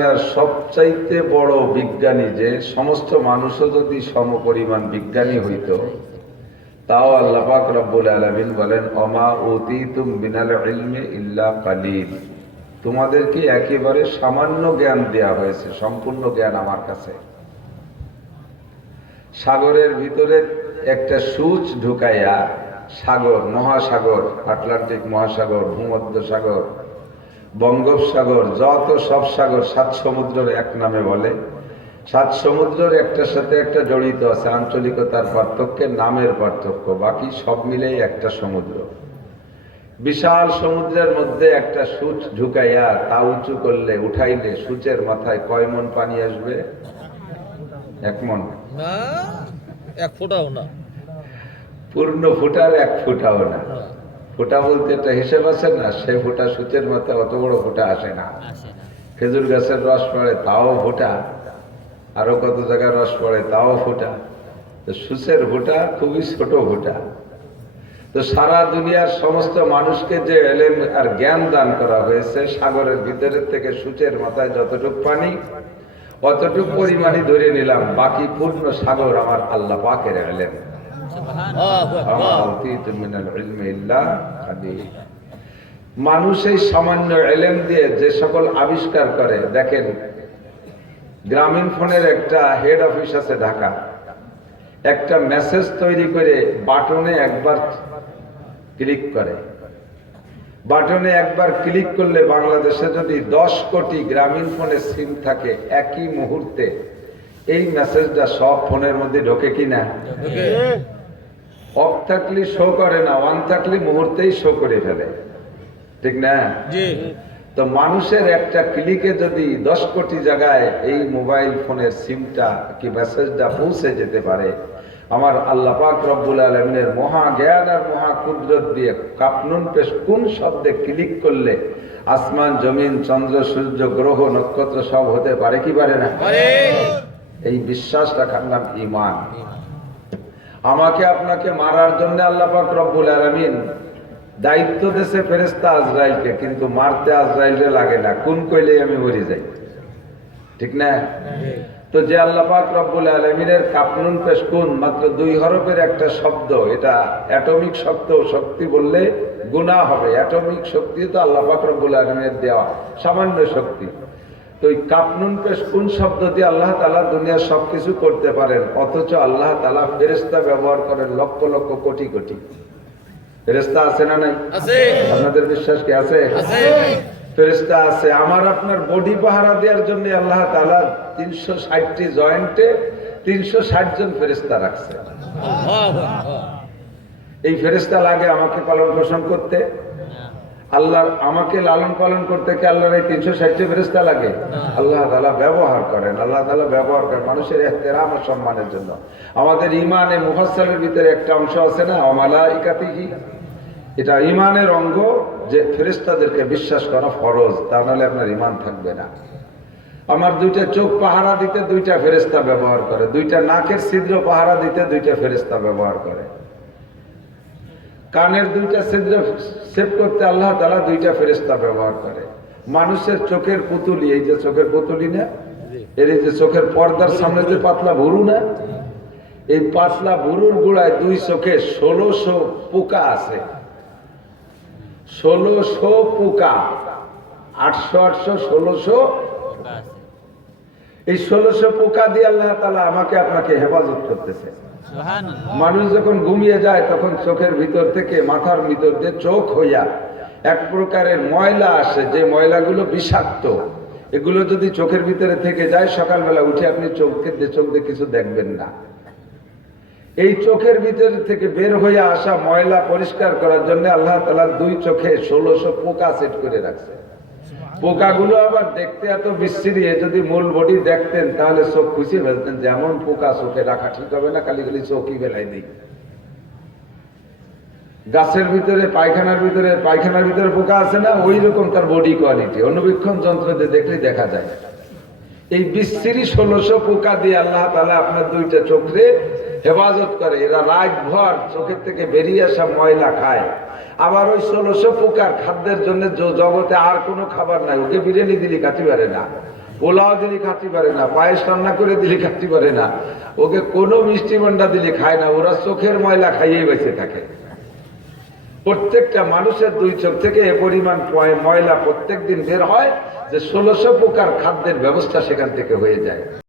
দুনিয়ার সবচাইতে বড় বিজ্ঞানী যে, সমস্ত মানুষও যদি সমপরিমাণ বিজ্ঞানী হইতো, তাও আল্লাহ পাক রব্বুল আলামিন বলেন, অমা উতিতুম বিনাল ইলমি ইল্লা কালিল। তোমাদেরকে একেবারে সামান্য জ্ঞান দেয়া হয়েছে, সম্পূর্ণ জ্ঞান আমার কাছে? সাগরের ভিতরে একটা সূচ ঢুকাইয়া সাগর, মহাসাগর, আটলান্টিক মহাসাগর ভূমধ্য সাগর বঙ্গোপসাগর যত সব সাগর সাত সমুদ্রের এক নামে বলে। সাত সমুদ্রের একটার সাথে একটা জড়িত আছে আঞ্চলিকতার পার্থক্যে নামের পার্থক্য বাকি সব মিলেই একটা সমুদ্র। বিশাল সমুদ্রের মধ্যে একটা সূচ ঢুকাইয়া তা উঁচু করলে উঠাইলে সূচের মাথায় কয় মন পানি আসবে? এক মন। এক ফুটাও না। পূর্ণ ফুটার এক ফুটাও না। ফুটা বলতে একটা হিসেব আছে না সে ফুটা সূচের মাথায় অত বড় ফুটা আসে না। খেজুর গাছের রস পড়ে তাও ফুটা আরও কত জায়গায় রস পড়ে তাও ফুটা তো সূচের ফুটা খুবই ছোট ফুটা তো সারা দুনিয়ার সমস্ত মানুষকে যে এলেম আর জ্ঞান দান করা হয়েছে সাগরের ভিতরের থেকে সূচের মাথায় যতটুক পানি অতটুক পরিমাণই ধরে নিলাম বাকি পূর্ণ সাগর আমার আল্লাহ পাকের এলেম। মানুষ এই সামান্য এলেম দিয়ে যে সকল আবিষ্কার করে দেখেন গ্রামীণ ফোনের একটা হেড অফিস আছে ঢাকা। একটা মেসেজ তৈরি করে বাটনে একবার ক্লিক করে। বাটনে একবার ক্লিক করলে বাংলাদেশে যদি দশ কোটি গ্রামীণ ফোনের সিম থাকে একই মুহূর্তে এই মেসেজটা সব ফোনের মধ্যে ঢোকে কিনা? অফ থাকলে শো করে না ওয়ান থাকলে মুহূর্তেই শো করে ফেলে। ঠিক না? তো মানুষের একটা ক্লিকে যদি দশ কোটি জায়গায় এই মোবাইল ফোনের সিমটা কি মেসেজটা পৌঁছে যেতে পারে আমার আল্লাহ পাক রব্বুল আলমিনের মহা জ্ঞান আর মহা কুদরত দিয়ে কাপনুন পেশ কোন শব্দে ক্লিক করলে আসমান জমিন চন্দ্র সূর্য গ্রহ নক্ষত্র সব হতে পারে কি পারে না? এই বিশ্বাস রাখার নাম ইমান। আমাকে আপনাকে মারার জন্য আল্লাহ পাক রব্বুল আলামিন দায়িত্ব দেশে ফেরেস্তা আজরাইলকে, কিন্তু মারতে আজরাইলে লাগে না। কোন কইলেই আমি মরে যাই। ঠিক না? তো যে আল্লাহ পাক রব্বুল আলমিনের কাপনুন পেশ কোন মাত্র দুই হরফের একটা শব্দ, এটা অ্যাটমিক শব্দ, শক্তি বললে গুণা হবে। অ্যাটমিক শক্তি তো আল্লাহ পাক রব্বুল আলমিনের দেওয়া, সামান্য শক্তি। তো ওই কাপনুন পেশ কোন শব্দ দিয়ে আল্লাহ তালা দুনিয়ার সব কিছু করতে পারেন? অথচ আল্লাহ তালা ফেরেস্তা ব্যবহার করেন লক্ষ লক্ষ কোটি কোটি। ফেরেস্তা আছে না নাই? আছে। আপনাদের বিশ্বাস কি আছে? আছে। ফেরেস্তা আছে। আমার আপনার বডি পাহারা দেওয়ার জন্য আল্লাহ তালা তিনশো ষাটটি জয়েন্টে তিনশো ষাট জন ফেরেস্তা রাখছে। এই ফেরেস্তা লাগে আমাকে পালন পোষণ করতে। আল্লাহ আমাকে লালন পালন করতে কি আল্লাহর এই তিনশো ষাটটি ফেরেস্তা লাগে? আল্লাহ তালা ব্যবহার করেন আল্লাহ তালা ব্যবহার করেন মানুষের এহতেরাম ও সম্মানের জন্য। আমাদের ইমানে মুফাসসালের ভিতরে একটা অংশ আছে না অমালা ইকাতিহি এটা ইমানের অঙ্গ যে ফেরেস্তাদেরকে বিশ্বাস করা ফরজ তা নাহলে আপনার ইমান থাকবে না। আমার দুইটা চোখ পাহারা দিতে দুইটা ফেরেস্তা ব্যবহার করে দুইটা নাকের ছিদ্র পাহারা দিতে দুইটা ফেরেস্তা ব্যবহার করে। কানের দুইটা ছিদ্র সেভ করতে আল্লাহ তালা দুইটা ফেরেস্তা ব্যবহার করে। মানুষের চোখের পুতুলি, এই যে চোখের পুতুলি না? এর এই যে চোখের পর্দার সামনে যে পাতলা ভুরু না? এই পাতলা ভুরুর গোড়ায় দুই চোখে ষোলোশো পোকা আছে। ষোলোশো পোকা। আটশো আটশো, ষোলোশো এই ষোলোশো পোকা দিয়ে আল্লাহ তালা আমাকে, আপনাকে হেফাজত করতেছে। মানুষ যখন ঘুমিয়ে যায়, তখন চোখের ভিতর থেকে মাথার ভিতর দিয়ে চোখ হইয়া এক প্রকারের ময়লা আসে, যে ময়লাগুলো বিষাক্ত। এগুলো যদি চোখের ভিতরে থেকে যায়, সকালবেলা উঠে আপনি চোখকে চোখ দিয়ে কিছু দেখবেন না। এই চোখের ভিতর থেকে বের হয়ে আসা ময়লা পরিষ্কার করার জন্য আল্লাহ তালা দুই চোখে ষোলোশো পোকা সেট করে রাখছে। পোকাগুলো আবার দেখতে এত বিশ্রী যদি মূল বডি দেখতেন, তাহলে চোখ খুশি ফেলতেন। যেমন পোকা চোখে রাখা ঠিক হবে না, খালি খালি চোখই বেলায় নেই। গাছের ভিতরে, পায়খানার ভিতরে পায়খানার ভিতরে পোকা আছে না ওই রকম তার বডি কোয়ালিটি অনুবীক্ষণ যন্ত্র দেখলেই দেখা যায়। এই বিশ্রী ষোলোশো পোকা দিয়ে আল্লাহ তালা আপনার দুইটা চোখে হেফাজত করে। এরা রাত ভর চোখের থেকে বেরিয়ে আসা ময়লা খায়। আবার ওই ষোলোশো পোকার খাদ্যের জন্য জগতে আর কোনো খাবার নাই। ওকে বিরিয়ানি দিলি কাটি পারে না। পোলাও দিলে খাতে পারে না। পায়েস রান্না করে দিলে খাতে পারে না। ওকে কোনো মিষ্টি মন্ডা দিলে খায় না। ওরা চোখের ময়লা খাইয়েই বেঁচে থাকে। প্রত্যেকটা মানুষের দুই চোখ থেকে এ পরিমাণ ময়লা প্রত্যেক দিন বের হয় যে ষোলোশো প্রকার খাদ্যের ব্যবস্থা সেখান থেকে হয়ে যায়।